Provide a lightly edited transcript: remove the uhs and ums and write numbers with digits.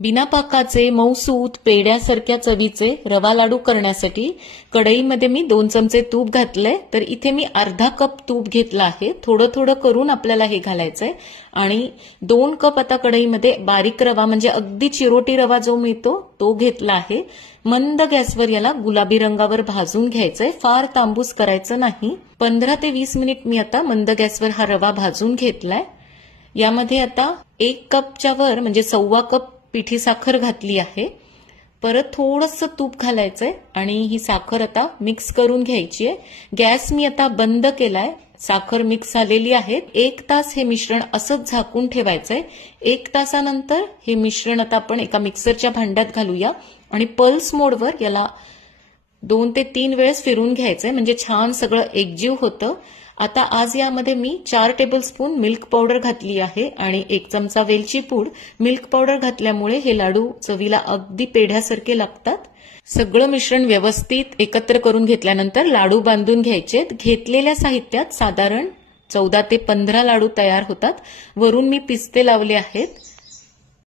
बिना पाकाचे मऊसूत पेढ्यासारख्या चवीचे रवा लाडू करण्यासाठी कढईमध्ये मी 2 चमचे तूप घातलंय. तर इथे मी अर्धा कप तूप घेतलं आहे. थोडं थोडं करून आपल्याला हे घालायचंय. आणि 2 कप आता कढईमध्ये बारीक रवा म्हणजे अगदी चिरोटी रवा जो मिळतो तो घेतला आहे. मंद गॅसवर याला गुलाबी रंगावर भाजून घ्यायचंय. फार तांबूस करायचं नाही. 15 ते 20 मिनिट मी आता मंद गॅसवर हा रवा भाजून घेतलाय. यामध्ये आता 1 कपच्या वर म्हणजे 1.25 कप पिठी साखर घातली आहे. परत थोडंसं तूप घालायचंय आणि ही साखर आता मिक्स करून घ्यायची आहे. गॅस मी आता बंद केलाय. साखर मिक्स झालेली आहे. 1 तास हे मिश्रण असंच झाकून ठेवायचंय. 1 तासानंतर हे मिश्रण आता आपण एका मिक्सरच्या भांड्यात घालूया आणि पल्स मोडवर याला 2 ते 3 वेळेस फिरून घ्यायचंय म्हणजे छान सगळं एकजीव होतं. आता आज यामध्ये मी 4 टेबलस्पून मिल्क पावडर घातली आहे आणि 1 चमचा वेलची पूड. मिल्क पावडर घातल्यामुळे हे लाडू चवीला अगदी पेढ्यासारखे लागतात. सगळं मिश्रण व्यवस्थित एकत्र करून घेतल्यानंतर लाडू बांधून घ्यायचे. घेतलेल्या साहित्यात साधारण 14 ते 15 लाडू तयार होतात. वरून मी पिस्ते लावले आहेत.